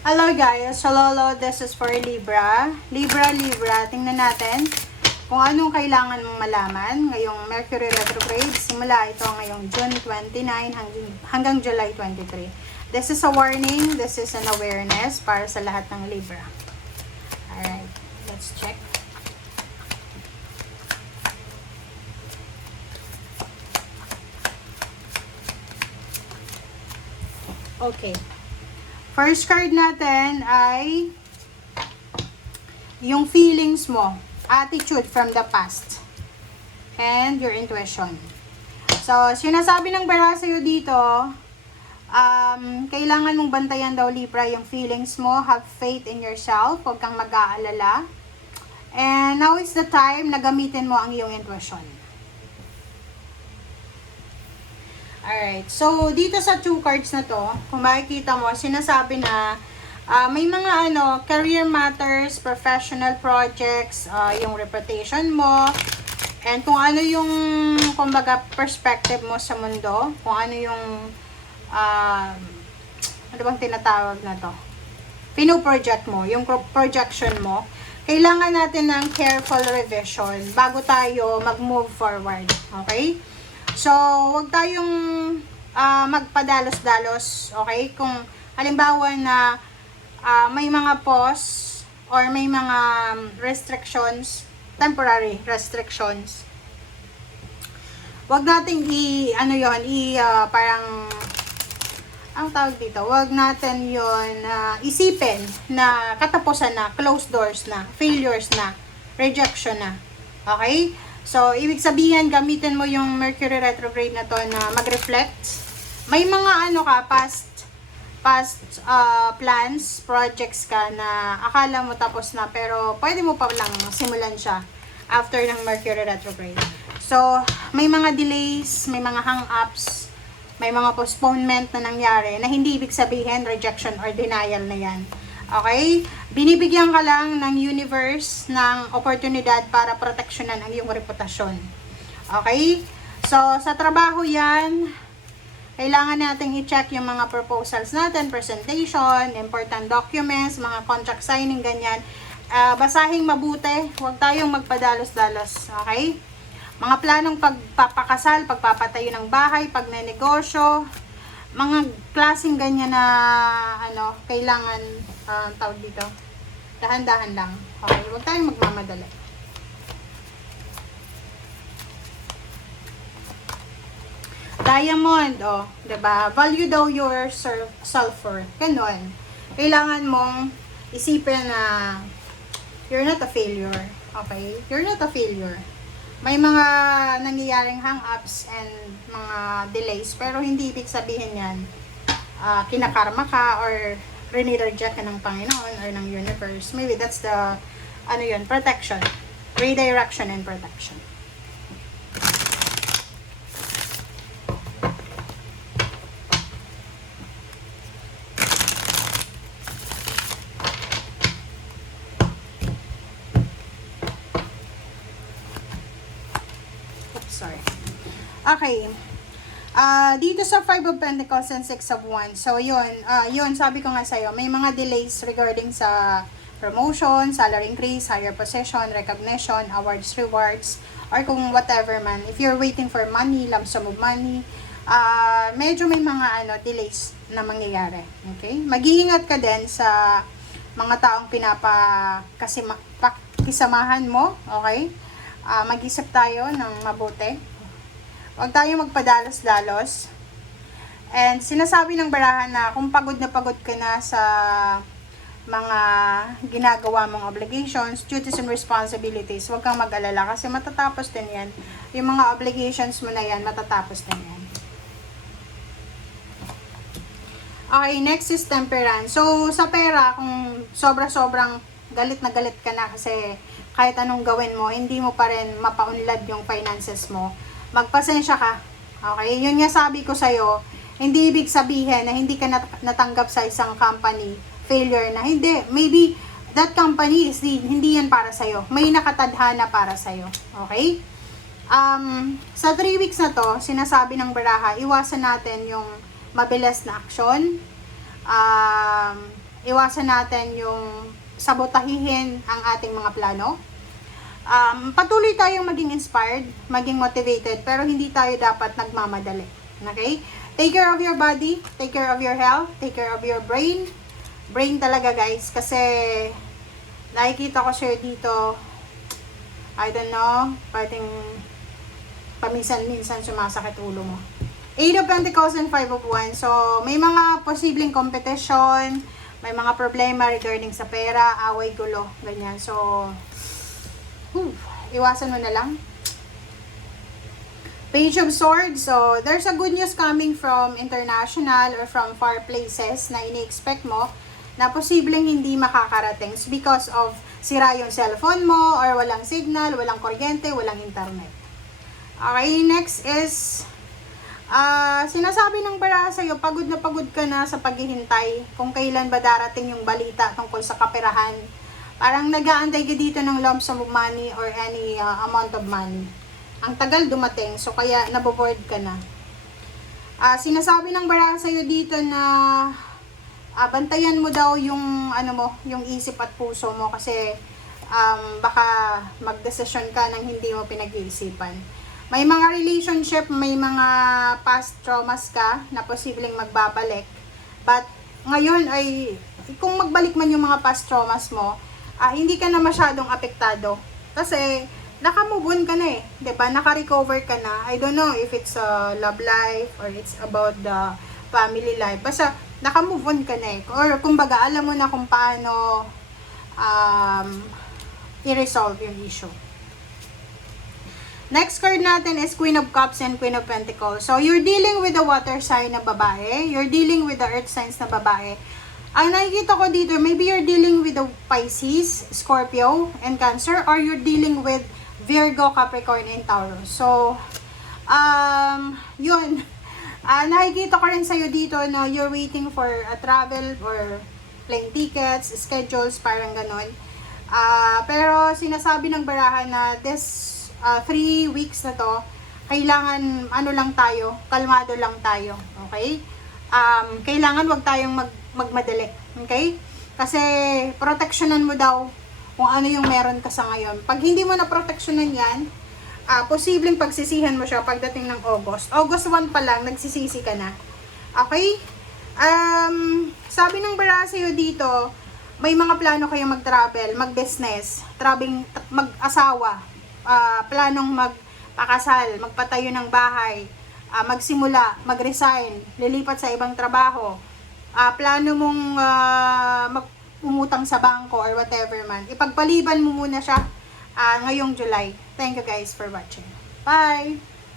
Hello guys, hello, this is for Libra. Libra, tingnan natin kung anong kailangan mong malaman ngayong Mercury retrograde. Simula ito ngayong June 29 hanggang July 23. This is a warning, this is an awareness para sa lahat ng Libra. Alright, let's check. Okay. First card natin ay yung feelings mo, attitude from the past, and your intuition. So, sinasabi ng baraha sa'yo dito, kailangan mong bantayan daw Libra yung feelings mo, have faith in yourself, huwag kang mag-aalala. And now is the time na gamitin mo ang iyong intuition. Alright, so dito sa two cards na to, kung makikita mo, sinasabi na may mga career matters, professional projects, yung reputation mo, and kung ano yung, kumbaga, perspective mo sa mundo, kung ano yung, ano bang tinatawag na to? Pino-project mo, yung projection mo, kailangan natin ng careful revision bago tayo mag-move forward, okay? So, wag tayong magpadalos-dalos, okay? Kung halimbawa na may mga pause or may mga restrictions, temporary restrictions, wag nating parang, ang tawag dito, wag natin yon isipin na katapusan na, closed doors na, failures na, rejection na, okay? So, ibig sabihin, gamitin mo yung Mercury retrograde na to na mag-reflect. May mga past plans, projects ka na akala mo tapos na, pero pwede mo pa lang simulan siya after ng Mercury retrograde. So, may mga delays, may mga hang-ups, may mga postponement na nangyari na hindi ibig sabihin rejection or denial na yan. Okay? Binibigyan ka lang ng universe ng oportunidad para proteksyonan ang iyong reputasyon. Okay? So, sa trabaho yan, kailangan natin i-check yung mga proposals natin, presentation, important documents, mga contract signing, ganyan. Basahing mabuti, huwag tayong magpadalos-dalos. Okay? Mga planong pagpapakasal, pagpapatayo ng bahay, pagnenegosyo, mga klaseng ganyan na kailangan tawag dito, dahan-dahan lang. Okay, huwag tayong magmamadali. Diamond, diba? Value daw your self-worth. Ganon. Kailangan mong isipin na you're not a failure. Okay? You're not a failure. May mga nangyayaring hang-ups and mga delays, pero hindi ibig sabihin yan kinakarma ka or rinireject ka ng Panginoon or ng universe. Maybe that's the protection, redirection and protection. Oops, sorry. Okay. Dito sa 5 of Pentacles and 6 of Wands, so yun, sabi ko nga sa'yo, may mga delays regarding sa promotion, salary increase, higher position, recognition, awards, rewards, or kung whatever man. If you're waiting for money, lump sum of money, medyo may mga delays na mangyayari. Okay? Mag-iingat ka din sa mga taong pakisamahan mo. Okay? Mag-isip tayo ng mabuti. Huwag tayong magpadalos-dalos. And sinasabi ng barahan na kung pagod na pagod ka na sa mga ginagawa mong obligations, duties and responsibilities, huwag kang mag-alala kasi matatapos din yan. Yung mga obligations mo na yan, matatapos din yan. Okay, next is Temperance. So, sa pera, kung sobra-sobrang galit na galit ka na kasi kahit anong gawin mo, hindi mo pa rin mapaunlad yung finances mo, magpasensya ka. Okay? Yun nga sabi ko sa'yo, hindi ibig sabihin na hindi ka natanggap sa isang company, failure na. Hindi. Maybe that company hindi yan para sa'yo. May nakatadhana para sa'yo. Okay? Sa 3 weeks na to, sinasabi ng baraha, iwasan natin yung mabilis na aksyon. iwasan natin yung sabotahihin ang ating mga plano. Patuloy tayong maging inspired, maging motivated, pero hindi tayo dapat nagmamadali. Okay? Take care of your body, take care of your health, take care of your brain. Brain talaga guys, kasi nakikita ko share dito, I don't know, parang paminsan-minsan sumasakit ulo mo. 8 of Pentacles and 5 of Wands. So, may mga posibleng competition, may mga problema regarding sa pera, away, gulo, ganyan. So, iwasan mo na lang. Page of Swords. So, there's a good news coming from international or from far places na ini-expect mo na posibleng hindi makakarating because of sira yung cellphone mo or walang signal, walang kuryente, walang internet. Okay, next is sinasabi ng baraha sa'yo, pagod na pagod ka na sa paghihintay kung kailan ba darating yung balita tungkol sa kaperahan. Parang nag-aantay ka dito ng lump sum of money or any amount of money. Ang tagal dumating, so kaya naboboard ka na. Sinasabi ng baraha sa'yo dito na bantayan mo daw yung ano mo, yung isip at puso mo kasi baka magdesisyon ka nang hindi mo pinag-iisipan. May mga relationship, may mga past traumas ka na posibleng magbabalik. But ngayon ay kung magbalik man yung mga past traumas mo, hindi ka na masyadong apektado kasi naka-move on ka na eh, 'di ba? Naka-recover ka na. I don't know if it's a love life or it's about the family life. Basta naka-move on ka na eh. Or kumbaga, alam mo na kung paano i-resolve yung issue. Next card natin is Queen of Cups and Queen of Pentacles. So, you're dealing with the water sign na babae. You're dealing with the earth signs na babae. Ang nakikita ko dito, maybe you're dealing with the Pisces, Scorpio, and Cancer, or you're dealing with Virgo, Capricorn, and Taurus. So, yun. Nakikita ko rin sa'yo dito na you're waiting for a travel or plane tickets, schedules, parang ganon. Pero sinasabi ng baraha na this 3 weeks na to, kailangan ano lang tayo, kalmado lang tayo. Okay? Kailangan wag tayong magmadali. Okay? Kasi proteksyonan mo daw kung ano yung meron ka sa ngayon. Pag hindi mo na proteksyonan yan, posibleng pagsisihan mo siya pagdating ng August. August 1 pa lang, nagsisisi ka na. Okay? Sabi ng baraha sa'yo dito, may mga plano kayo mag-travel, mag-business, mag-asawa, planong magpakasal, magpatayo ng bahay, magsimula, mag-resign, lilipat sa ibang trabaho, plano mong umutang sa bangko or whatever man. Ipagpaliban mo muna siya ngayong July. Thank you guys for watching. Bye!